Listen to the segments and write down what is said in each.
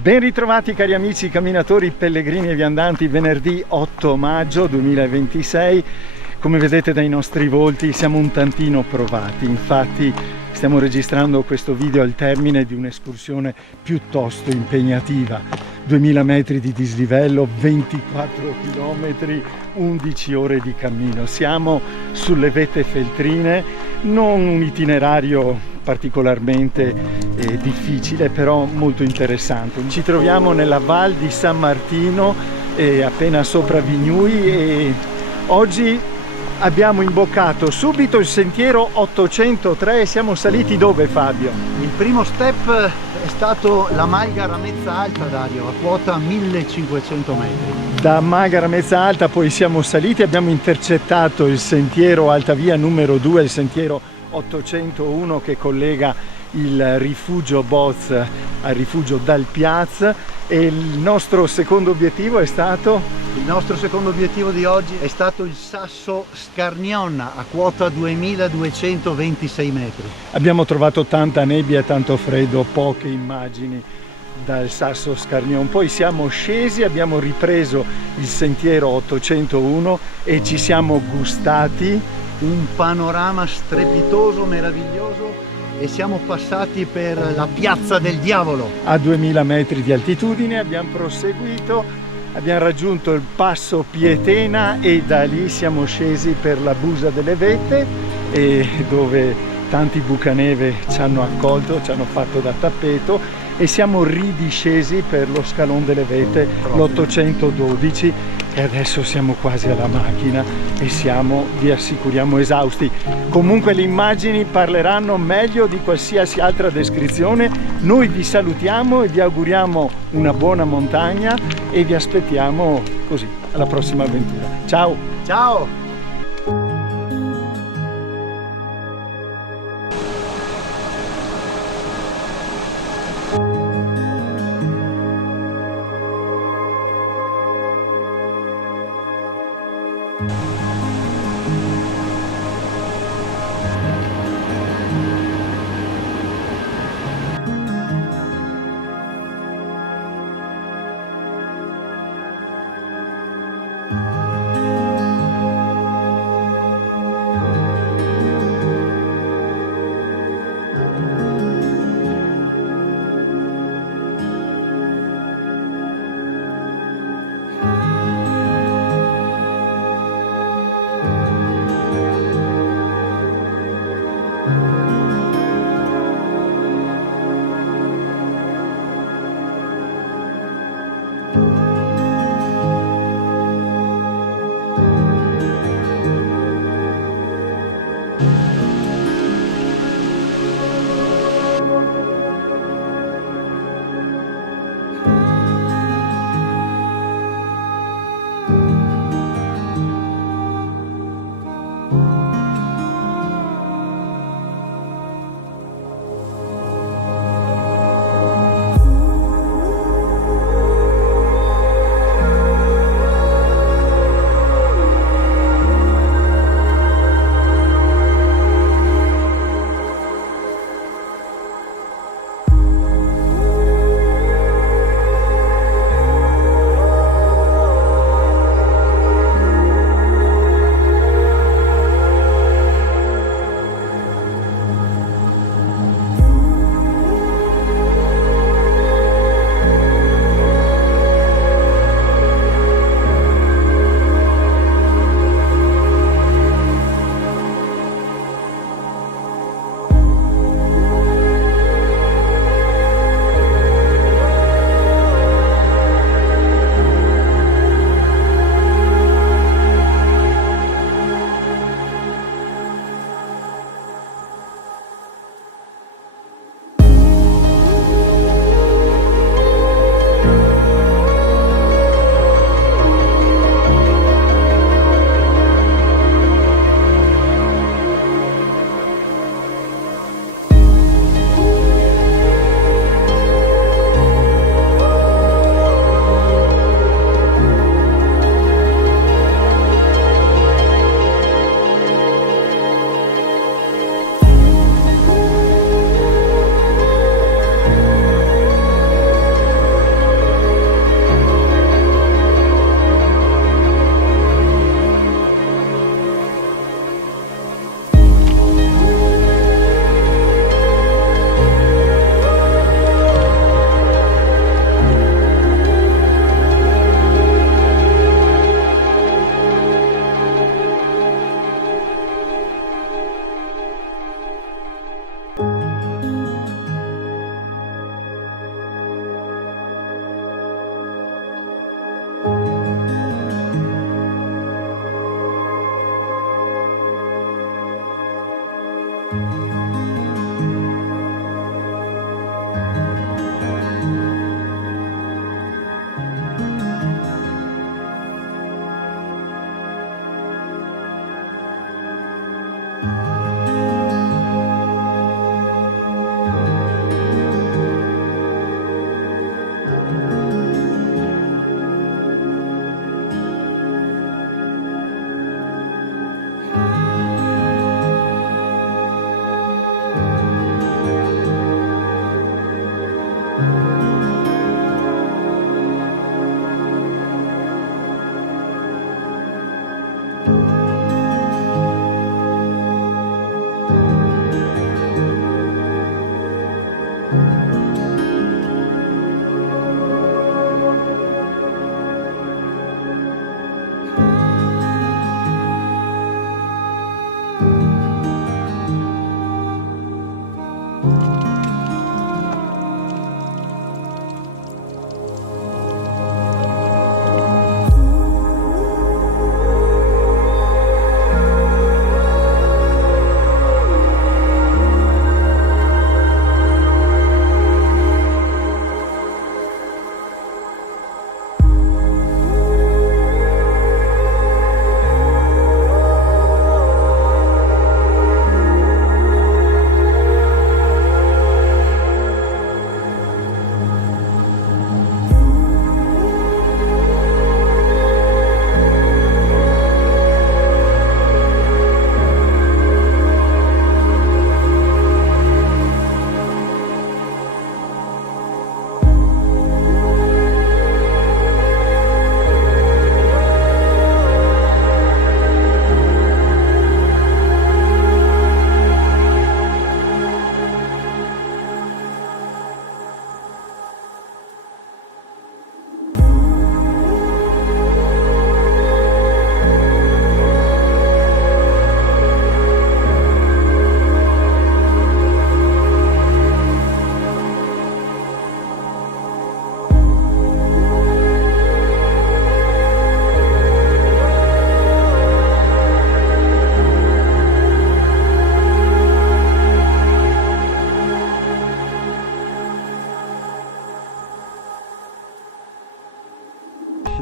Ben ritrovati cari amici camminatori, pellegrini e viandanti, venerdì 8 maggio 2026. Come vedete dai nostri volti siamo un tantino provati, infatti stiamo registrando questo video al termine di un'escursione piuttosto impegnativa. 2000 metri di dislivello, 24 km, 11 ore di cammino. Siamo sulle vette feltrine, non un itinerario particolarmente difficile, però molto interessante. Ci troviamo nella Val di San Martino, appena sopra Vignui, e oggi abbiamo imboccato subito il sentiero 803 e siamo saliti dove, Fabio? Il primo step è stato la Maigara Mezza Alta, Dario, a quota 1500 metri. Da Maigara Mezza Alta poi siamo saliti, abbiamo intercettato il sentiero Alta Via numero 2, il sentiero 801 che collega il rifugio Boz al rifugio Dal Piaz, e il nostro secondo obiettivo è stato? Il nostro secondo obiettivo di oggi è stato il Sasso Scarnion a quota 2226 metri. Abbiamo trovato tanta nebbia e tanto freddo, poche immagini dal Sasso Scarnion. Poi siamo scesi, abbiamo ripreso il sentiero 801 e ci siamo gustati un panorama strepitoso, meraviglioso, e siamo passati per la Piazza del Diavolo. A 2000 metri di altitudine abbiamo proseguito, abbiamo raggiunto il passo Pietena e da lì siamo scesi per la Busa delle Vette, dove tanti bucaneve ci hanno accolto, ci hanno fatto da tappeto, e siamo ridiscesi per lo Scalone delle Vette, l'812, e adesso siamo quasi alla macchina e siamo, vi assicuriamo, esausti. Comunque le immagini parleranno meglio di qualsiasi altra descrizione. Noi vi salutiamo e vi auguriamo una buona montagna e vi aspettiamo così alla prossima avventura. Ciao! Ciao!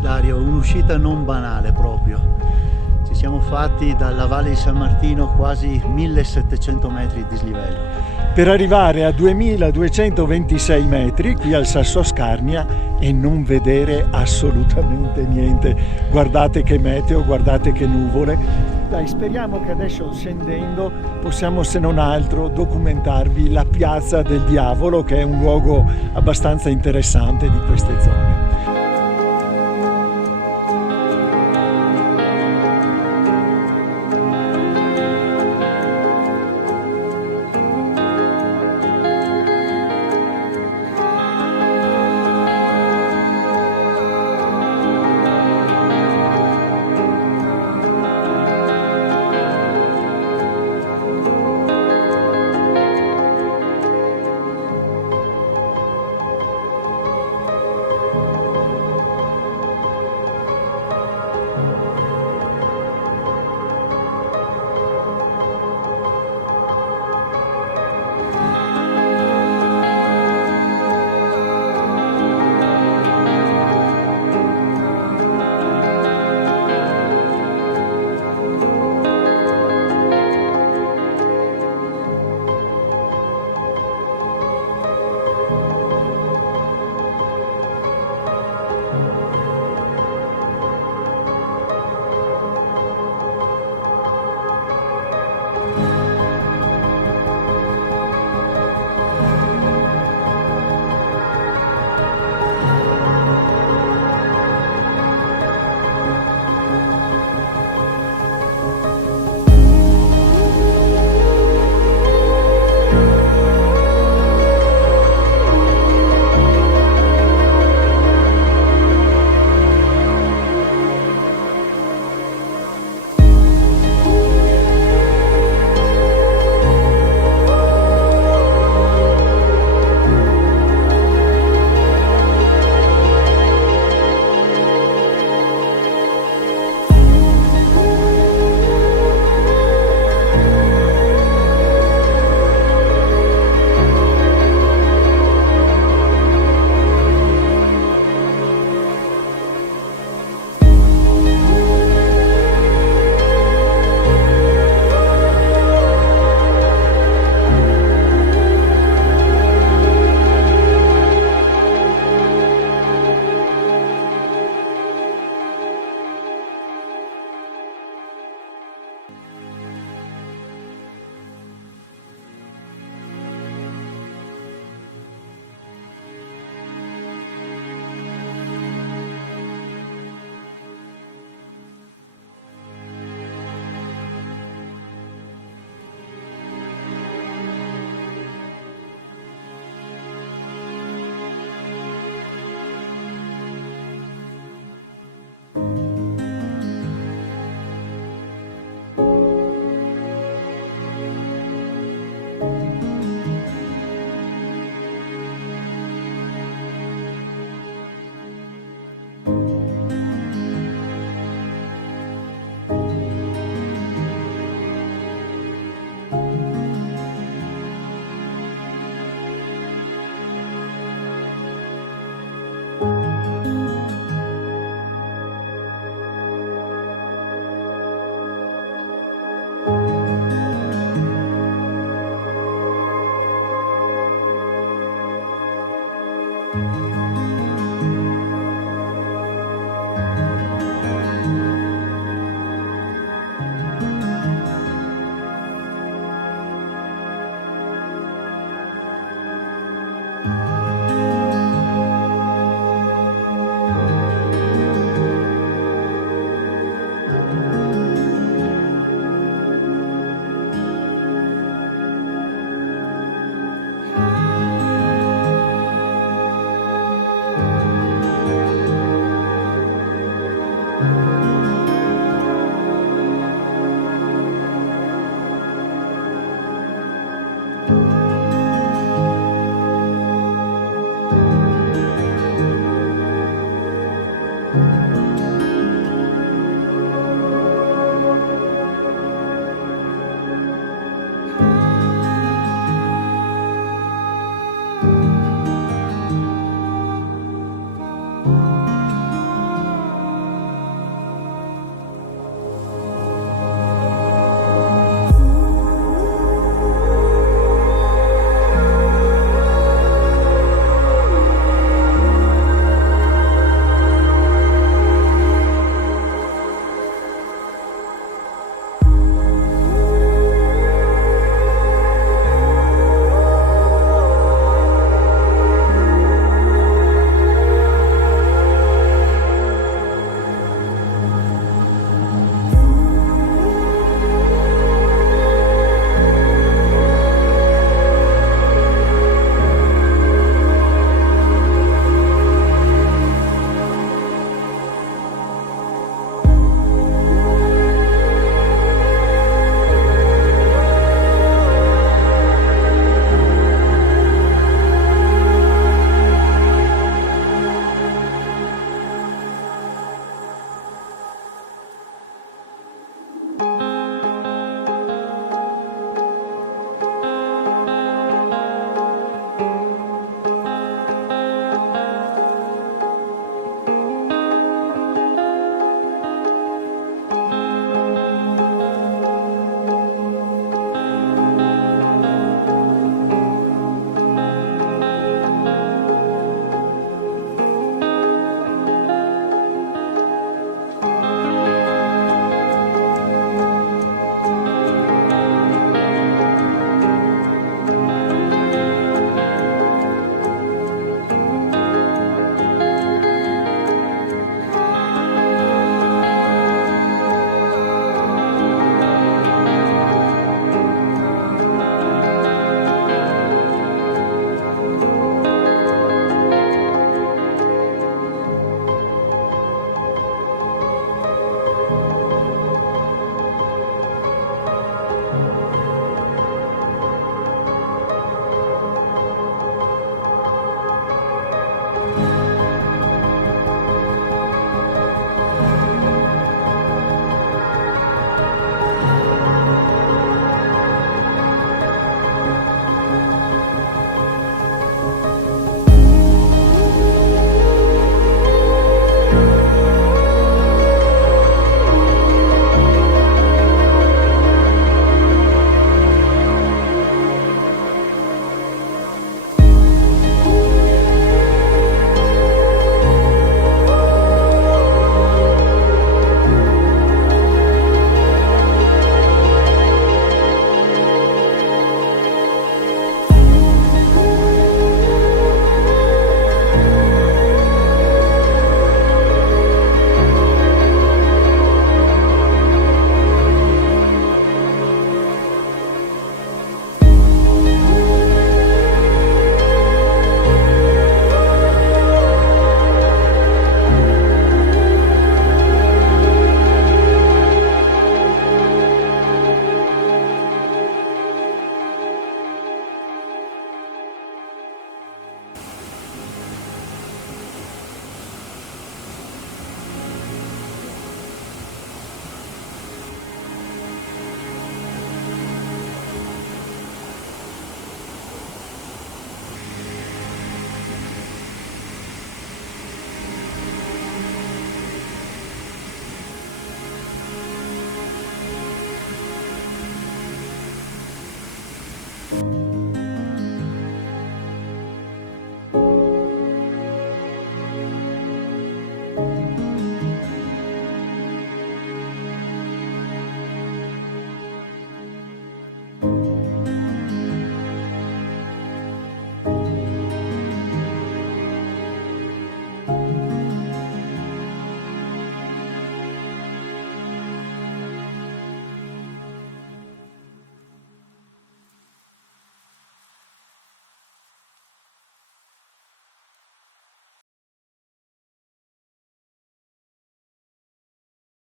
Dario, un'uscita non banale proprio. Ci siamo fatti dalla Valle di San Martino quasi 1700 metri di dislivello. Per arrivare a 2226 metri qui al Sasso Ascarnia e non vedere assolutamente niente. Guardate che meteo, guardate che nuvole. Dai, speriamo che adesso scendendo possiamo, se non altro, documentarvi la Piazza del Diavolo, che è un luogo abbastanza interessante di queste zone.